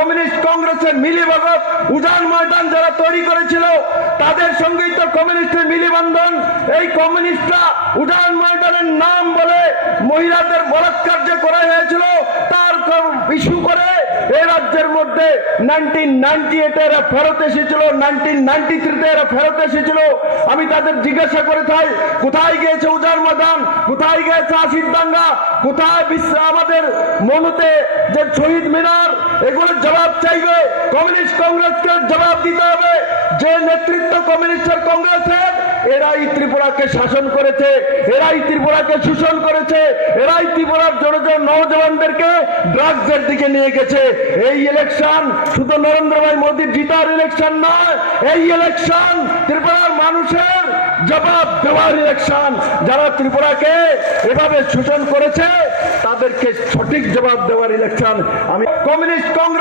Communist কংগ্রেসের মিলিভগত উজান ময়দান যারা তৈরি করেছিল তাদের সঙ্গেই তো কমিউনিস্টের মিলিবন্ধন। এই কমিউনিস্টরা উজান ময়দানের নাম বলে মহিলাদের বলাৎকার যে করা হয়েছিল তার ইস্যু করে এই রাজ্যের মধ্যে 1998 এরা ফেরত এসেছিল, 1993 এরা ফেরত এসেছিল। আমি তাদের জিজ্ঞাসা করে থাই কোথায় গিয়েছে উজান ময়দান, কোথায় গিয়েছে আশির দাঙ্গা, কোথায় আমাদের মনুতে যে শহীদ মিনার, এগুলোর জবাব চাইবে। কমিউনিস্ট কংগ্রেসকে জবাব দিতে হবে যে নেতৃত্ব কমিউনিস্টের কংগ্রেসের এরাই ত্রিপুরাকে শাসন করেছে, এরাই ত্রিপুরাকে শোষণ করেছে, এরাই ত্রিপুরার নৌজওয়ানদেরকে ড্রাগসের দিকে নিয়ে গেছে। এই ইলেকশন শুধু নরেন্দ্র ভাই মোদীর জিতার ইলেকশন নয়, এই ইলেকশন ত্রিপুরার মানুষের জবাব দেওয়ার ইলেকশন। যারা ত্রিপুরাকে এভাবে শোষণ করেছে তাদেরকে সঠিক জবাব দেওয়ার ইলেকশন। আমি কমিউনিস্ট কংগ্রেস